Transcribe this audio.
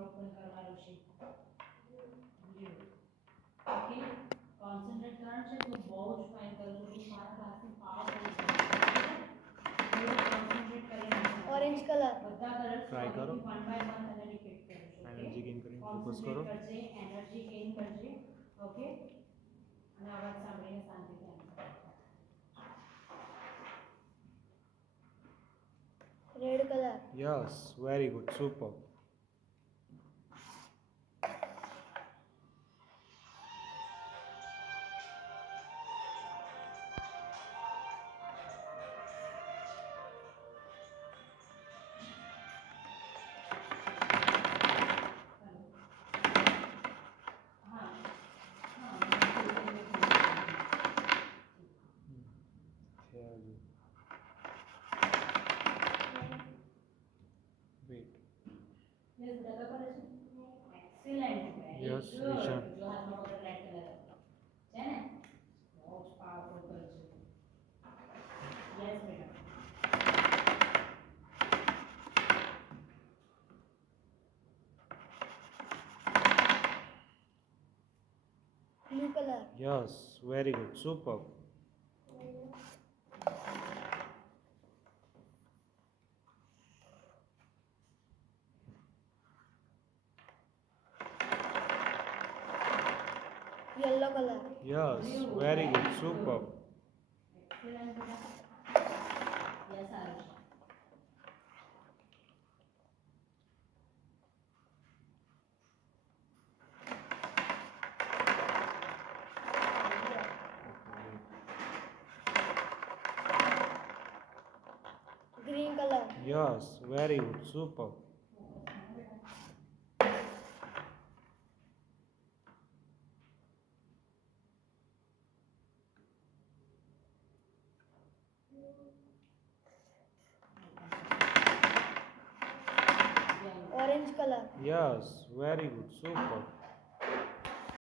ઉત્પન્ન કરવાનો છે બ્લુ. ઓકે, કોન્સન્ટ્રેટ કરવાનું છે તો બહુ જ ફાઇન કરો છો કે મારા ક્લાસની પાવર કરી છે. કોન્સન્ટ્રેટ કરીને ઓરેન્જ કલર બધા કલર્સ ટ્રાય કરો. વન બાય વન તમે રિપીટ કરો છો. એનર્જી ગેઇન કરીને ફોકસ કરો. કોન્સન્ટ્રેટ કરજે, એનર્જી ગેઇન કરજે. ઓકે, અને અવાજ સાંભળીને શાંતિથી answer. Red colour yes, very good, super. હા હા વેટ. યસ, બરાબર છે. Excellent, very Yes, good. Ishan. જો હાથમાં પકડ, રેડ કલર છે ને, બહુ જ પાવરફુલ કલર છે. યસ બેટા. Blue colour yes, very good, super. Yellow colour yes, very good, super. Excellent બેટા. Yes Aarush. Green colour yes, very good, super. Orange colour Yes, very good, super.